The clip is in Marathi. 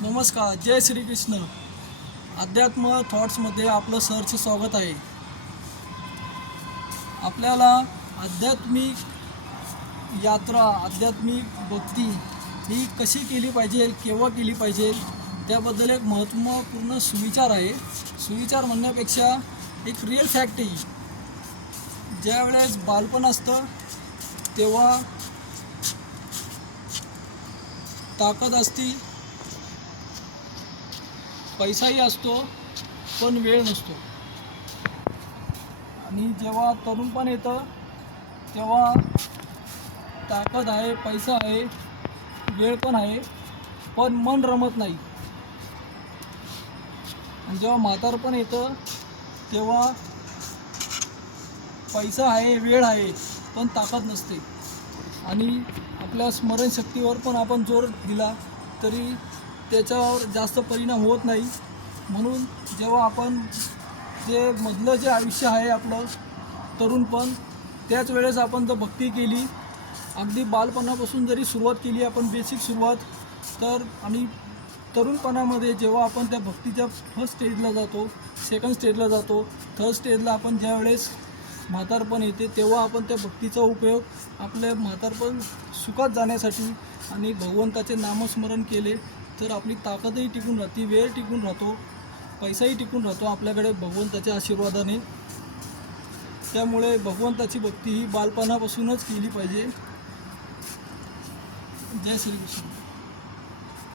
नमस्कार, जय श्रीकृष्ण. अध्यात्म थॉट्समध्ये आपलं सरचे स्वागत आहे. आपल्याला आध्यात्मिक यात्रा, आध्यात्मिक भक्ती ही कशी केली पाहिजे, केव्हा केली पाहिजे, त्याबद्दल एक महत्त्वपूर्ण सुविचार आहे. सुविचार म्हणण्यापेक्षा एक रिअल फॅक्ट आहे. ज्या वेळेस बालपण असतं तेव्हा ताकद असती, पैसाही असतो, पण वेळ नसतो. आणि जेव्हा तरुणपण येतं तेव्हा ताकद आहे, पैसा आहे, वेळ पण आहे, पण मन रमत नाही. आणि जेव्हा म्हातारपण येतं तेव्हा पैसा आहे, वेळ आहे, पण ताकद नसते. आणि आपल्या स्मरणशक्तीवर पण आपण जोर दिला तरी त्याच्यावर जास्त परिणाम होत नाही. म्हणून जेव्हा आपण जे आयुष्य आहे आपलं तरुणपण, त्याच वेळेस आपण जर भक्ती केली, अगदी बालपणापासून जरी सुरुवात केली आपण, बेसिक सुरुवात, तर आणि तरुणपणामध्ये जेव्हा आपण त्या भक्तीच्या फर्स्ट स्टेजला जातो, सेकंड स्टेजला जातो, थर्ड स्टेजला आपण ज्या वेळेस म्हातारपण येते तेव्हा आपण त्या भक्तीचा उपयोग आपल्या म्हातारपण सुखात जाण्यासाठी आणि भगवंताचे नामस्मरण केले तर आपली ताकदही टिकून राहते, वेळ टिकून राहतो, पैसाही टिकून राहतो आपल्याकडे भगवंताच्या आशीर्वादाने. त्यामुळे भगवंताची भक्ती ही बालपणापासूनच केली पाहिजे. जय श्रीकृष्ण.